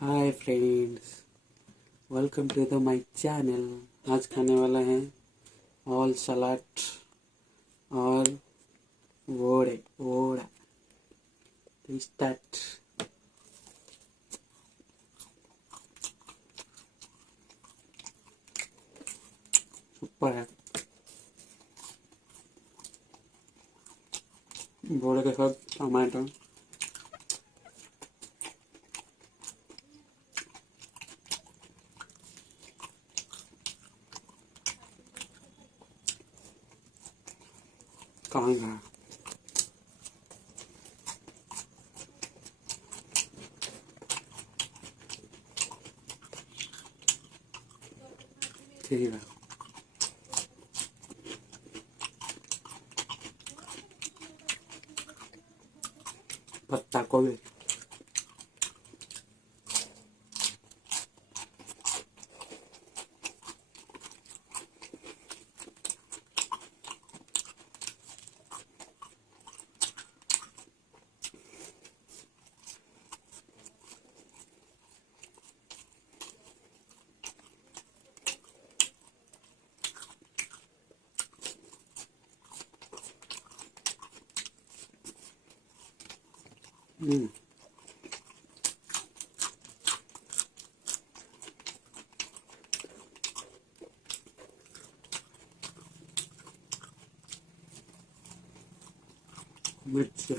Hi friends, welcome to the my channel. आज खाने वाला है ऑल सलाद और वोड़े वोड़ा। तो स्टार्ट। सुपर है। वोड़े के साथ टमाटो। कहाँ गया? ठीक है। पत्ता गोभी। मिर्च